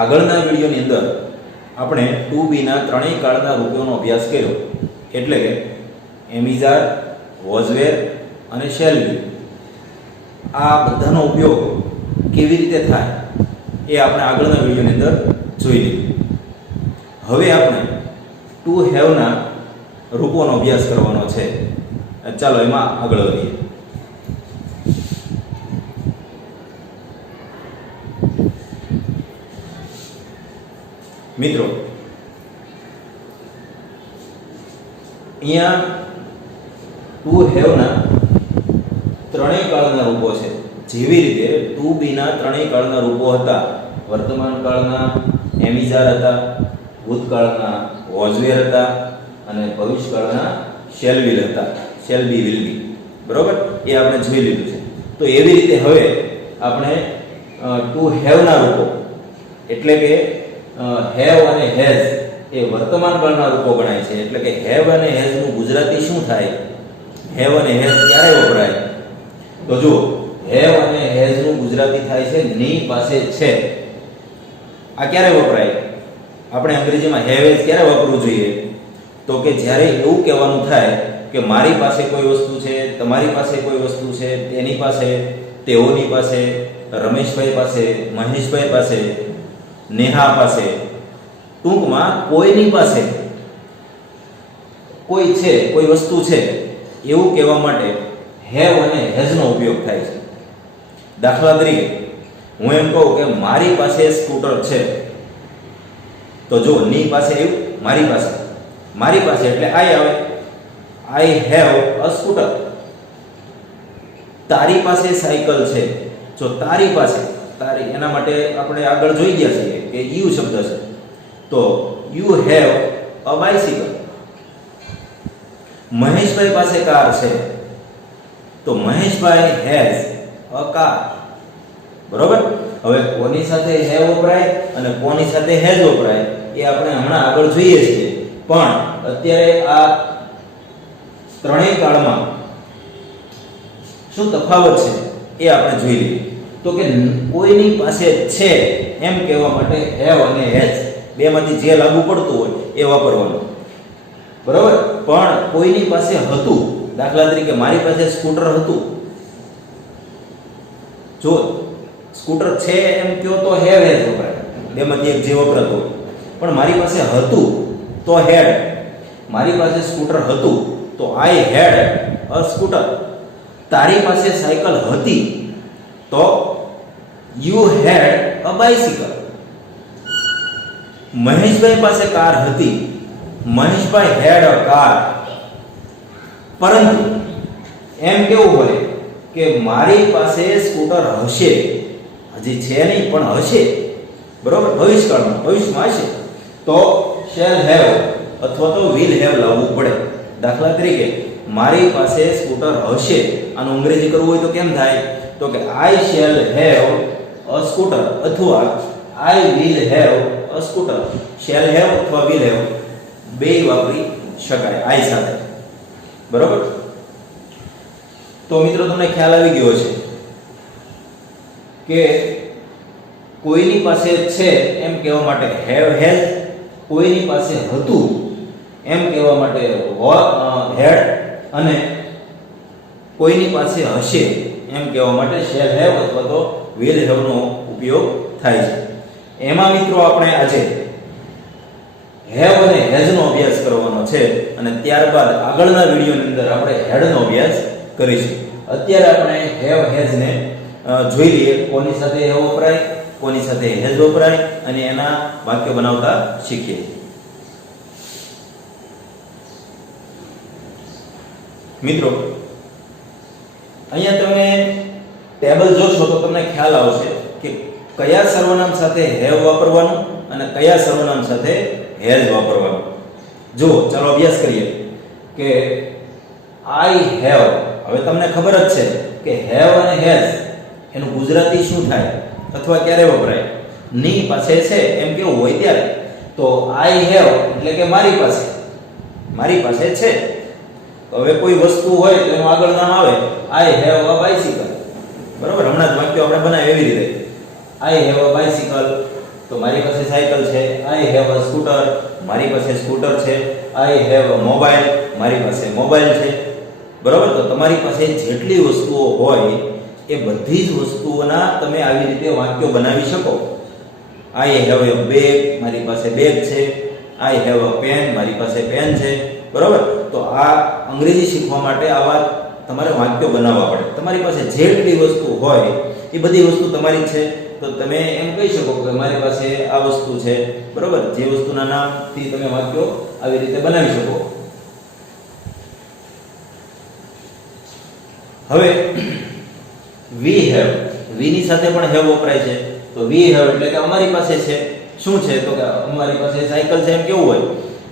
આગળના વિડીયોની અંદર આપણે 2B ના ત્રણેય કાળના રૂપોનો અભ્યાસ કર્યો, એટલે કે એમિઝાર, વોઝવેર અને શેલ્બી. આ બધાનો ઉપયોગ કેવી રીતે થાય એ આપણે આગળના વિડીયોની અંદર જોઈ લીધું. હવે આપણે ટુ હેવના રૂપોનો અભ્યાસ કરવાનો છે. ચાલો એમાં આગળ વધીએ. મિત્રો, અહીંયા ટુ હેવના ત્રણેય કાળના રૂપો છે. જેવી રીતે 2B ના ત્રણેય કાળના રૂપો હતા, વર્તમાન કાળના એમિઝાર હતા, ભૂતકાળના વોઝવેર હતા અને ભવિષ્યકાળના શેલ્બી હતા, શેલ્બી વિલ્બી. બરોબર, એ આપણે જોઈ લીધું છે. તો એવી રીતે હવે આપણે ટુ હેવના રૂપો, એટલે કે હેવ અને હેઝ એ વર્તમાન કાળના રૂપો ગણાય છે. એટલે કે હેવ અને હેઝ નું ગુજરાતી શું થાય, હેવ અને હેઝ ક્યારે વપરાય? તો જો હેવ અને હેઝ નું ગુજરાતી થાય છે ની પાસે છે. આ ક્યારે વપરાય? આપણે અંગ્રેજીમાં હેવ હેઝ ક્યારે વાપરવું જોઈએ? તો કે જ્યારે એવું કહેવાનું થાય કે મારી પાસે કોઈ વસ્તુ છે, તમારી પાસે કોઈ વસ્તુ છે, તેની પાસે, તેઓની પાસે, રમેશભાઈ પાસે, મહેશભાઈ પાસે, નેહા પાસે, ટૂંકમાં કોઈની પાસે કોઈ છે, કોઈ વસ્તુ છે એવું કહેવા માટે હેવ અને હેઝ નો ઉપયોગ થાય છે. દાખલા તરીકે હું એમ કહું કે મારી પાસે સ્કૂટર છે, તો જો ની પાસે એવું, મારી પાસે, મારી પાસે એટલે આઈ આવે, આઈ હેવ અ સ્કૂટર. તારી પાસે સાયકલ છે, જો તારી પાસે, તારી, એના માટે આપણે આગળ જોઈ ગયા છીએ કે યુ શબ્દ છે, તો યુ હેવ અ બાઇસિકલ. મહેશભાઈ પાસે કાર છે, તો મહેશભાઈ હેઝ અ કાર. બરોબર. હવે કોની સાથે હેવ વપરાય અને કોની સાથે હેઝ વપરાય એ આપણે હમણાં આગળ જોઈએ છીએ. પણ અત્યારે આ ત્રણેય કાળમાં શું તફાવત છે એ આપણે જોઈ લઈએ. તો કે કોઈની પાસે છે એમ કહેવા માટે હેવ અને હેઝ બેમાંથી જે લાગુ પડતું હોય એ વાપરવાનું. બરોબર. પણ કોઈની પાસે હતું, દાખલા તરીકે મારી પાસે સ્કૂટર હતું, જો સ્કૂટર છે એમ કહો તો હેવ હેઝ વપરાય, બેમાંથી એક જે વપરાતું હોય. પણ મારી પાસે હતું તો હેડ, મારી પાસે સ્કૂટર હતું તો આઈ હેડ અ સ્કૂટર. તારી પાસે સાયકલ હતી તો યુ હેડ અ બાઇસિકલ. મહેશભાઈ પાસે કાર હતી, મહેશભાઈ હેડ અ કાર. પરંતુ એમ કેવું હોય કે મારી પાસે સ્કૂટર હશે, હજી છે નહીં પણ હશે. બરોબર, ભવિષ્યકાળમાં, ભવિષ્યમાં હશે, તો શેલ હેવ અથવા તો વિલ હેવ લાવવું પડે. દાખલા તરીકે મારી પાસે સ્કૂટર હશે, આનું અંગ્રેજી કરવું હોય તો કેમ થાય? તો કે I shall have a scooter અથવા I will have a scooter. Shall have અથવા વિલ હેવ બેય વાપરી શકાય આઈ સાથે. બરોબર. તો મિત્રો તમને ખ્યાલ આવી ગયો છે કે કોઈની પાસે છે એમ કહેવા માટે હેવ હેઝ, કોઈની પાસે હતું એમ કહેવા માટે હેડ, અને કોઈની પાસે હશે એમ કહેવા માટે શેલ હેવ અથવા તો વિલ હેવ નો ઉપયોગ થાય છે. એમાં મિત્રો આપણે આજે હેવ અને હેઝ નો અભ્યાસ કરવાનો છે અને ત્યારબાદ આગળના વિડીયોની અંદર આપણે હેડ નો અભ્યાસ કરીશું. અત્યારે આપણે હેવ હેઝ ને જોઈ લઈએ, કોની સાથે હેવ વપરાય, કોની સાથે હેઝ વપરાય અને એના વાક્ય બનાવતા શીખીએ. મિત્રો, અહીંયા તમે ટેબલ જોશો તો તમને ખ્યાલ આવશે કે કયા સર્વનામ સાથે હેવ વાપરવાનું અને કયા સર્વનામ સાથે હેઝ વાપરવાનું. જુઓ, ચાલો અભ્યાસ કરીએ કે આઈ હેવ. હવે તમને ખબર જ છે કે હેવ અને હેઝ એનું ગુજરાતી શું થાય અથવા ક્યારે વપરાય? ની પાસે છે એમ કેવું હોય ત્યારે. તો આઈ હેવ એટલે કે મારી પાસે, મારી પાસે છે. હવે કોઈ વસ્તુ હોય તો એનું આગળ નામ આવે આઈ હેવ અ બાઇસિકલ. બરોબર, હમણાં જ વાક્ય આપણે બનાવ્યું એવી રીતે આઈ હેવ અ બાઇસિકલ, તો મારી પાસે સાયકલ છે, આઈ હેવ અ સ્કૂટર, મારી પાસે સ્કૂટર છે, આઈ હેવ અ મોબાઈલ, મારી પાસે મોબાઈલ છે. બરાબર. તો તમારી પાસે જેટલી વસ્તુઓ હોય એ બધી જ વસ્તુઓના તમે આવી રીતે વાક્યો બનાવી શકો. આઈ હેવ અ બેગ, મારી પાસે બેગ છે, આઈ હેવ અ પેન, મારી પાસે પેન છે. બરાબર. તો આ અંગ્રેજી શીખવા માટે આવા તમારે વાક્યો બનાવવા પડે. તમારી પાસે જેટલી વસ્તુ હોય એ બધી વસ્તુ તમારી છે, તો તમે એમ કહી શકો કે મારી પાસે આ વસ્તુ છે. બરાબર. જે વસ્તુના નામથી તમે વાક્યો આવી રીતે બનાવી શકો. હવે વી હેવ, વી ની સાથે પણ હેવ વપરાય છે. તો વી હેવ એટલે કે અમારી પાસે છે. શું છે? તો કે અમારી પાસે સાયકલ છે, એમ કેવું હોય?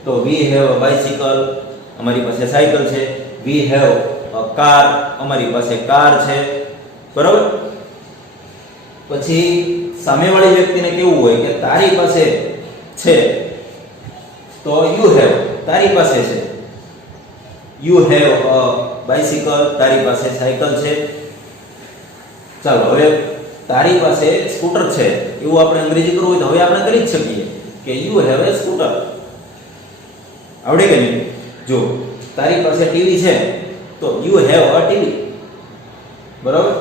તો વી હેવ અ બાઇસિકલ, અમારી પાસે સાયકલ છે. વી હેવ અ કાર, અમારી પાસે કાર છે. બરાબર. પછી સામેવાળી વ્યક્તિને કેવું હોય કે તારી પાસે છે, તો યુ હેવ, તારી પાસે છે. યુ હેવ અ બાઇસિકલ, તારી પાસે સાયકલ છે. ચાલો હવે તારી પાસે સ્કૂટર છે એવું આપણે અંગ્રેજી કરવું હોય તો હવે આપણે કરી જ શકીએ કે યુ હેવ એ સ્કૂટર. આવડે કે નહીં? જો તારી પાસે ટીવી છે તો યુ હેવ અ ટીવી. બરાબર.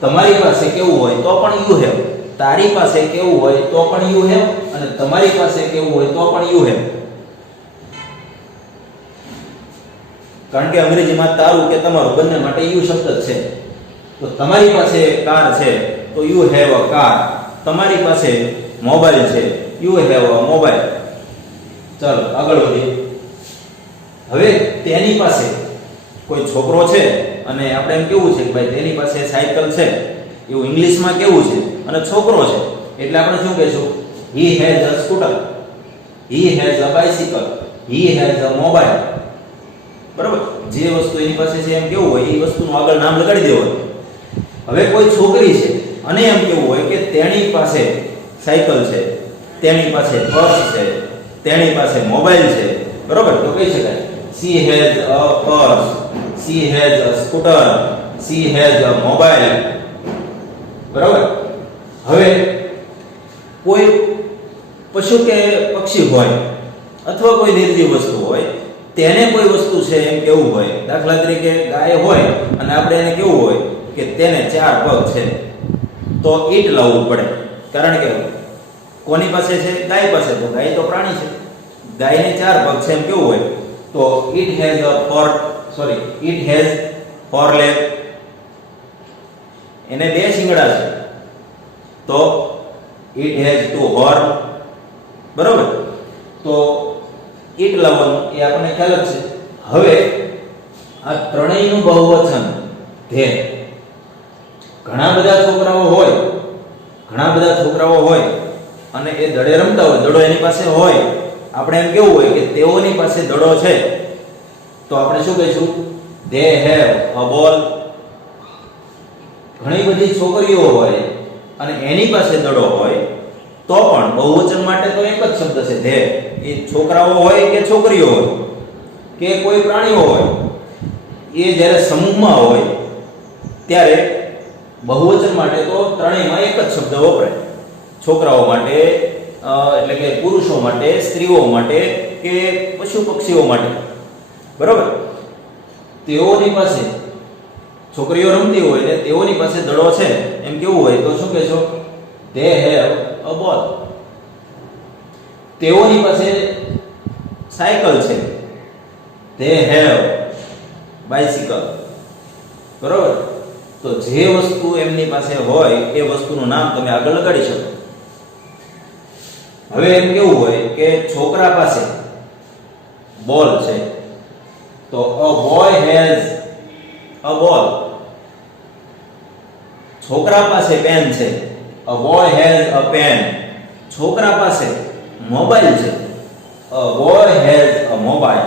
તમારી પાસે કેવું હોય તો પણ યુ હેવ, તારી પાસે કેવું હોય તો પણ યુ હેવ, અને તમારી પાસે કેવું હોય તો પણ યુ હેવ. કારણ કે અંગ્રેજીમાં તારું કે તમારું બંને માટે યુ શબ્દ જ છે. તો તમારી પાસે કાર છે તો યુ હેવ અ કાર, તમારી પાસે મોબાઈલ છે, યુ હેવ અ મોબાઈલ. ચાલો આગળ વધીએ. હવે તેની પાસે કોઈ છોકરો છે અને આપણે એમ કેવું છે કે ભાઈ તેની પાસે સાયકલ છે, એવું ઇંગ્લિશમાં કેવું છે, અને છોકરો છે એટલે આપણે શું કહીશું? હી has a scooter, he has a bicycle, he has a mobile. બરાબર. જે વસ્તુ એની પાસે છે એમ કેવું હોય એ વસ્તુનું આગળ નામ લગાડી દેવાનું. હવે કોઈ છોકરી છે અને એમ કેવું હોય કે તેની પાસે સાયકલ છે, તેની પાસે પર્સ છે, તેની પાસે મોબાઈલ છે. બરાબર. તો કહી શકાય she has a purse, she has a scooter, she has a mobile. બરાબર. હવે કોઈ પશુ કે પક્ષી હોય અથવા કોઈ નિર્જીવ વસ્તુ હોય, તેને કોઈ વસ્તુ છે એમ કેવું હોય. દાખલા તરીકે ગાય હોય અને આપણે એને કેવું હોય કે તેને 4 પગ છે, તો ઈટ લાવવું પડે. કારણ કે કોની પાસે છે? ગાય પાસે. તો ગાય તો પ્રાણી છે, ગાયને 4 પગ છે એમ કેવું હોય? તો it has a it has 4 leg. એને 2 શિંગડા છે તો it has 2 horn. બરાબર. તો ઈટ લાવવાનું એ આપણને ખ્યાલ જ છે. હવે આ ત્રણેયનું બહુવચન ધે. ઘણા બધા છોકરાઓ હોય અને એ દડે રમતા હોય, દડો એની પાસે હોય, આપણે એમ કેવું હોય કે તેઓની પાસે દડો છે, તો આપણે શું કહીશું? they have a ball. ઘણી બધી છોકરીઓ હોય અને એની પાસે દડો હોય તો પણ બહુવચન માટે તો એક જ શબ્દ છે they. એ છોકરાઓ હોય કે છોકરીઓ હોય કે કોઈ પ્રાણીઓ હોય, એ જ્યારે સમૂહમાં હોય ત્યારે બહુવચન માટે તો ત્રણેયમાં એક જ શબ્દ વપરાય. છોકરાઓ માટે એટલે કે પુરુષો માટે, સ્ત્રીઓ માટે કે પશુ પક્ષીઓ માટે. બરાબર. તેઓની પાસે છોકરીઓ રમતી હોય ને તેઓની પાસે દડો છે એમ કેવું હોય તો શું કહેશો? they have a ball. તેઓની પાસે સાયકલ છે, they have bicycle. બરાબર. તો જે વસ્તુ એમની પાસે હોય એ વસ્તુનું નામ તમે આગળ લગાડી શકો. હવે એમ કેવું હોય કે છોકરા પાસે બોલ છે તો a boy has a ball. છોકરા પાસે પેન છે, a boy has a pen. છોકરા પાસે મોબાઈલ છે, a boy has a mobile.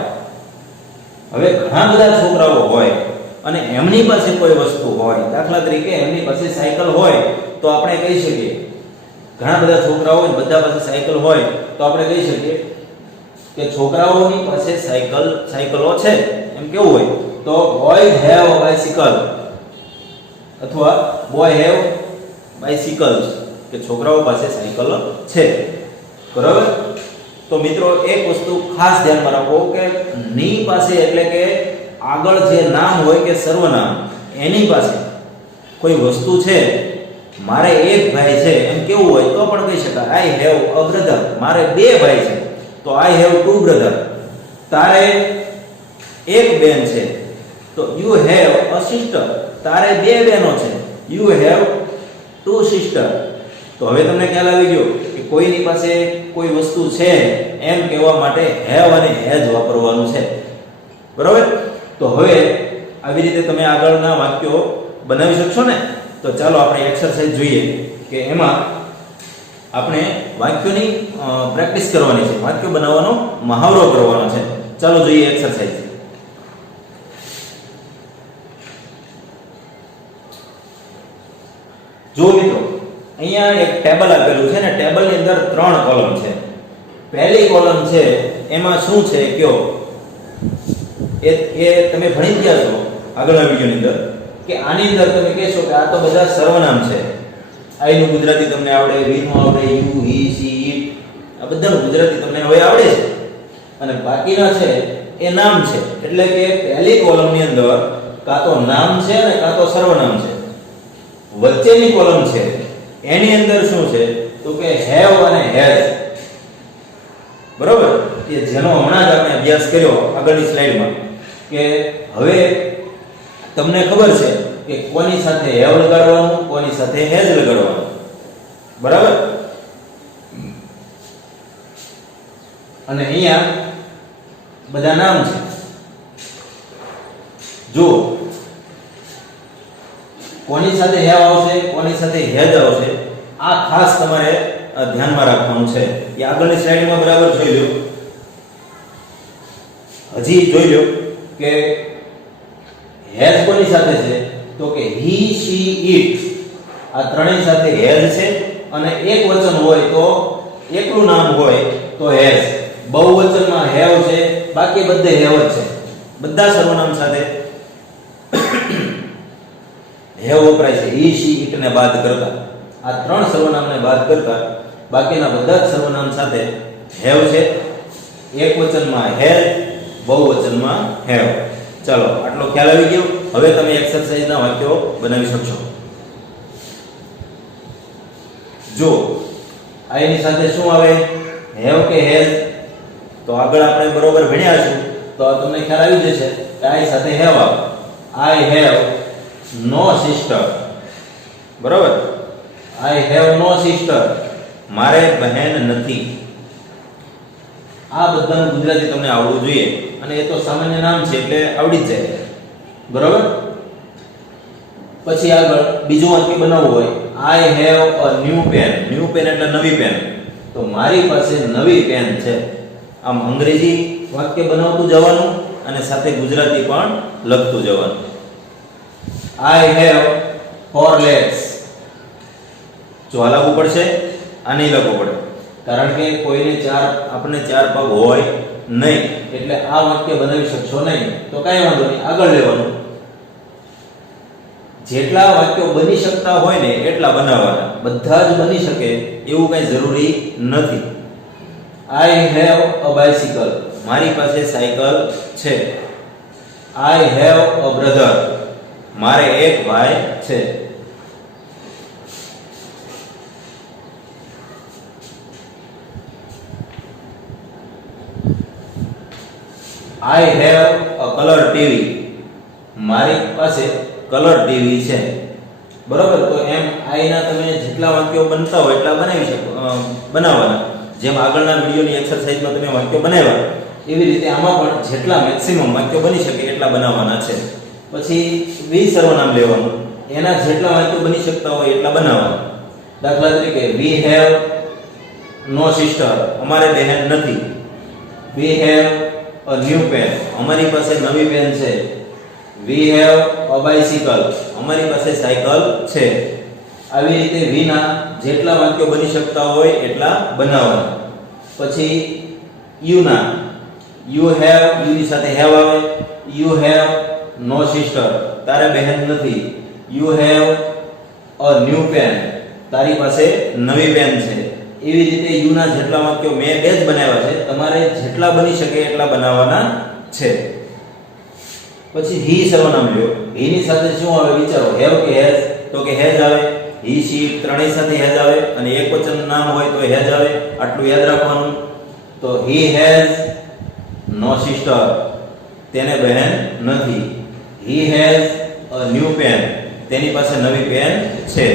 હવે ઘણા બધા છોકરાઓ હોય અને એમની પાસે કોઈ વસ્તુ હોય, દાખલા તરીકે એમની પાસે સાયકલ હોય તો આપણે કહી શકીએ, ઘણા બધા છોકરાઓ હોય બધા પાસે સાયકલ હોય તો આપણે કહી શકીએ કે છોકરાઓની પાસે સાયકલો છે એમ કેવું હોય તો boys have a bicycle અથવા boy have bicycles. કે છોકરાઓ પાસે સાયકલ છે. બરાબર. તો મિત્રો એક વસ્તુ ખાસ ધ્યાનમાં રાખો કે ની પાસે એટલે કે આગળ જે નામ હોય કે સર્વનામ એની પાસે કોઈ વસ્તુ છે. મારે એક ભાઈ છે એમ કેવું હોય તો પણ કહી શકાય આઈ હેવ અ બ્રધર. મારે બે ભાઈ છે તો આઈ હેવ ટુ બ્રધર. તારે એક બેન છે તો યુ હેવ અ સિસ્ટર. તારે બે બહેનો છે યુ હેવ ટુ સિસ્ટર. તો હવે તમને ખ્યાલ આવી ગયો કે કોઈની પાસે કોઈ વસ્તુ છે એમ કહેવા માટે હેવ અને હેઝ વાપરવાનું છે. બરાબર. તો હવે આવી રીતે તમે આગળના વાક્યો બનાવી શકશો ને. તો ચાલો આપણે એક્સરસાઇઝ જોઈએ કે એમાં આપણે વાક્યોની પ્રેક્ટિસ કરવાની છે, વાક્યો બનાવવાનો મહાવરો કરવાનો છે. ચાલો જોઈએ એક્સરસાઇઝ. જો મિત્રો અહીંયા એક ટેબલ આપેલું છે ને ટેબલની અંદર 3 કોલમ છે. પહેલી કોલમ છે એમાં શું છે કયો એ તમે ભણી ગયા છો આગળના વિડિયોની અંદર કે આની અંદર તમે કહેશો કે આ તો બધા સર્વનામ છે. આઈ નું ગુજરાતી તમને આવડે, વી નું આવડે, યુ, હી, સી, ઇટ આ બધાનું ગુજરાતી તમને હવે આવડે છે અને બાકીના છે એ નામ છે. એટલે કે પહેલી કોલમની અંદર કાં તો નામ છે અને કાં તો સર્વનામ છે. વચ્ચેની કોલમ છે એની અંદર શું છે તો કે હેવ અને હેઝ. બરોબર. કે જેનો હમણાં જ આપણે અભ્યાસ કર્યો આગળની સ્લાઇડમાં કે હવે તમને ખબર છે કે કોની સાથે હેવ લગાડવાનું, કોની સાથે હેઝ લગાડવાનું. બરાબર. અને અહીંયા બધા નામ છે. જો કોની સાથે હેવ આવશે, કોની સાથે હેઝ આવશે આ ખાસ તમારે ધ્યાનમાં રાખવાનું છે. એ આગળની સ્લાઇડમાં બરાબર જોઈ લો. હજી જોઈ લો કે હેઝ કોની સાથે છે તો કે હી, શી, ઇટ આ ત્રણેય સાથે હેઝ છે. અને એક વચન હોય તો એકલું નામ હોય તો હેઝ. બહુવચનમાં હેવ છે, બાકી બધે હેવ જ છે. બધા સર્વનામ સાથે હેવ વપરાય છે. હી, શી, ઇટ ને બાદ કરતા આ 3 સર્વનામને બાદ કરતા બાકીના બધા જ સર્વનામ સાથે હેવ છે. એક વચનમાં હેઝ, બહુવચનમાં હેવ. ચાલો આટલો ખ્યાલ આવી ગયો. હવે તમે એક્સરસાઇઝના વાક્યો બનાવી શકશો. જો આની સાથે શું આવે હેવ કે હેઝ તો આગળ આપણે બરોબર ભણ્યા છું તો તમને ખ્યાલ આવી જશે કે આઈ સાથે હેવ આવે. I have no sister. બરોબર. I have no sister. મારે બહેન નથી. આ બધાનું ગુજરાતી તમને આવડવું જોઈએ અને એ તો સામાન્ય નામ છે એટલે આવડી જ જાય. બરાબર. પછી આગળ બીજું વાક્ય બનાવવું હોય I have a new pen. New pen એટલે નવી પેન. તો મારી પાસે નવી પેન છે. આમ અંગ્રેજી વાક્ય બનાવતું જવાનું અને સાથે ગુજરાતી પણ લખતું જવાનું. I have 4 legs. જો આ લાગુ પડશે આ નહીં લખવું પડે કારણ કે કોઈને આપણને 4 પગ હોય નહીં એટલે આ વાક્ય બનાવી શકશો નહીં. તો કાંઈ વાંધો નહીં, આગળ લેવાનું. જેટલા વાક્યો બની શકતા હોય ને એટલા બનાવવાના. બધા જ બની શકે એવું કઈ જરૂરી નથી. આઈ હેવ અ બાઇસિકલ. મારી પાસે સાયકલ છે. આઈ હેવ અ બ્રધર. મારે એક ભાઈ છે. આઈ હેવ અ કલર ટીવી. મારી પાસે કલર ટીવી છે. બરોબર. તો એમ આઈ ના તમે જેટલા વાક્યો બનતા હોય એટલા બનાવી શકો બનાવવાના. જેમ આગળના વિડિયોની એક્સરસાઇઝમાં તમે વાક્યો બનાવ્યા એવી રીતે આમાં પણ જેટલા મેક્સિમમ વાક્યો બની શકે એટલા બનાવવાના છે. પછી વી સર્વનામ લેવાનું. એના જેટલા વાક્યો બની શકતા હોય એટલા બનાવવાના. દાખલા તરીકે વી હેવ નો સિસ્ટર. અમારે બહેન નથી. We have a new pen. અમારી પાસે નવી પેન છે. We have a bicycle. અમારી પાસે સાયકલ છે. આવી રીતે વી ના જેટલા વાક્યો બની શકતા હોય એટલા બનાવવાના. પછી યુ ના યુ હેવ, યુ ની સાથે હેવ આવે. You have no sister. તારે બહેન નથી. You have a new pen. તારી પાસે નવી પેન છે. એવી રીતે યુ ના જેટલા વાક્યો મેં બે જ બનાવ્યા છે, તમારે જેટલા બની શકે એટલા બનાવવાના છે. પછી હી સર્વનામ લ્યો. હી ની સાથે શું આવે વિચારો, હેવ કે હેઝ? તો કે હેઝ આવે. હી શી ત્રણેય સાથે હેઝ આવે, અને એક વચન નામ હોય તો હેઝ આવે. આટલું યાદ રાખવાનું. તો હી હેઝ નો સિસ્ટર, તેને બહેન નથી. He has a new pen, તેની પાસે નવી પેન છે.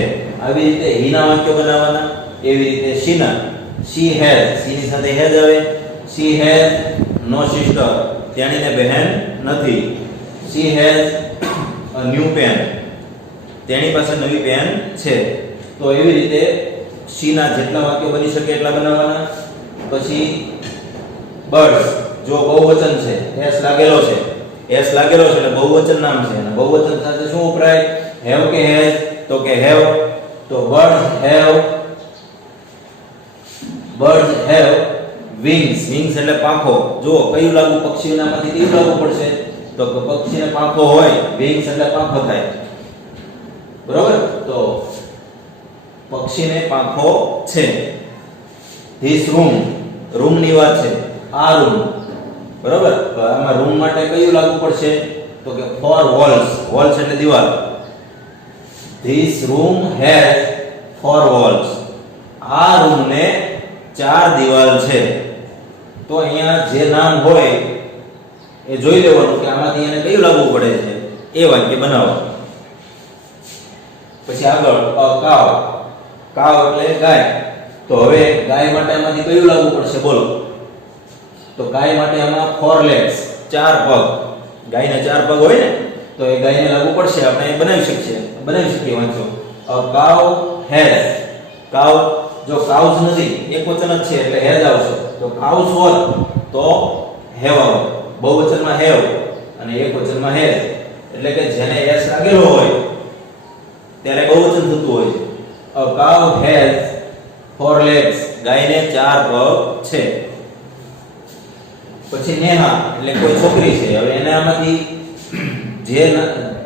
આવી રીતે હી ના વાક્યો બનાવવાના. એવી રીતે શી ના, શી હેઝ, શી ની સાથે હેઝ આવે. શી હેઝ નો સિસ્ટર, તેણીને બહેન નથી. She has a new pen, તેની પાસે નવી પેન છે. તો એવી રીતે શી ના જેટલા વાક્યો બની શકે એટલા બનાવવાના. પછી બર્ડ્સ, જો બહુવચન છે, એસ લાગેલો છે, એસ લાગેલો છે એટલે બહુવચન નામ છે, અને બહુવચન સાથે શું વપરાય? હેવ કે હેઝ? તો કે હેવ. તો બર્ડ્સ હેવ વિંગ્સ. વિંગ્સ એટલે પાંખો. જો કયું લાગુ, પક્ષીઓનામાંથી કયું લાગુ પડશે? તો પક્ષીને પાંખો હોય, વિંગ્સ એટલે પાંખો થાય. બરોબર? તો પક્ષીને પાંખો છે. ધીસ રૂમ, રૂમ ની વાત છે, આ રૂમ. બરોબર? તો આમાં રૂમ માટે કયું લાગુ પડશે? તો કે ફોર વોલ્સ. વોલ્સ એટલે દીવાલ. This room has four walls. આ રૂમને 4 દિવાલ છે. તો અહીંયા જે નામ હોય એ જોઈ લેવાનું કે આમાંથી એને કયું લાગુ પડે છે, એ વાક્ય બનાવો. પછી આગળ કાવ. કાવ એટલે ગાય. તો હવે ગાય માટે આમાંથી કયું લાગુ પડશે? બોલો. તો ગાય માટે આમાં 4 legs, 4 પગ. ગાયને 4 પગ હોય ને, તો એ ગાયને લાગુ પડશે. આપણે બનાવી શકીએ વાંચો. કાવ હેઝ. કાવ, જો કાઉઝ નથી, એક વચન જ છે એટલે હેઝ આવશે. તો કાઉઝ હોત તો હેવ આવે. બહુવચનમાં હેવ અને એક વચનમાં હેઝ. એટલે કે જેને એસ લાગેલો હોય ત્યારે બહુવચન થતું હોય છે. A cow has 4 legs. ગાયને 4 પગ છે. પછી નેહા એટલે કોઈ છોકરી છે. હવે એને આમાંથી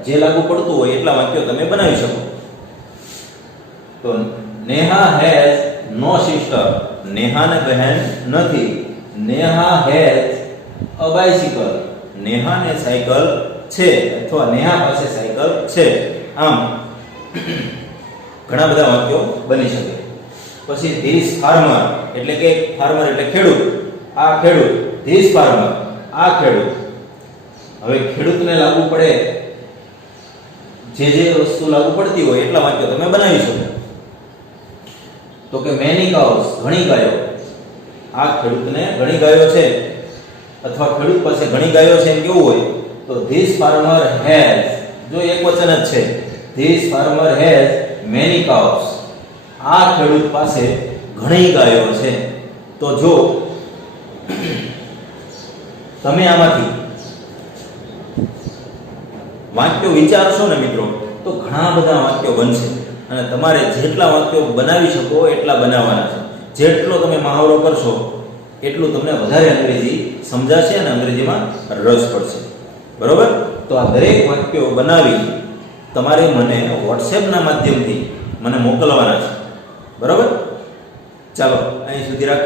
જે લાગુ પડતું હોય એટલા વાક્યો તમે બનાવી શકો. તો નેહા હેઝ નો સિસ્ટર. નેહાને બહેન નથી. Neha has a bicycle. નેહાને સાયકલ છે, અથવા નેહા પાસે સાયકલ છે. આમ ઘણા બધા વાક્યો બની શકે. પછી ધીસ ફાર્મર એટલે કે ફાર્મર એટલે ખેડૂત. આ ખેડૂત. ધીસ ફાર્મર, આ ખેડૂત. હવે ખેડૂતને લાગુ પડે જે વસ્તુ લાગુ પડતી હોય એટલા વાક્યો તમે બનાવી શકો. તો કે મેની કાઉસ, ઘણી ગાયો. આ ખેડૂતને ઘણી ગાયો છે, અથવા ખેડૂત પાસે ઘણી ગાયો છે એમ કેવું હોય? તો ધીસ ફાર્મર હેઝ, જો એક વચન જ છે, this farmer has many cows. આ ખેડૂત પાસે ઘણી ગાયો છે. તો જો તમે આમાંથી વાક્યો વિચારશો ને મિત્રો, તો ઘણા બધા વાક્યો બનશે. અને તમારે જેટલા વાક્યો બનાવી શકો એટલા બનાવવાના છે. જેટલો તમે મહાવરો કરશો એટલું તમને વધારે અંગ્રેજી સમજાશે અને અંગ્રેજીમાં રસ પડશે. બરોબર? તો આ દરેક વાક્યો બનાવી તમારે મને વોટ્સએપના માધ્યમથી મને મોકલવાના છે. બરોબર? ચાલો અહીં સુધી રાખીએ.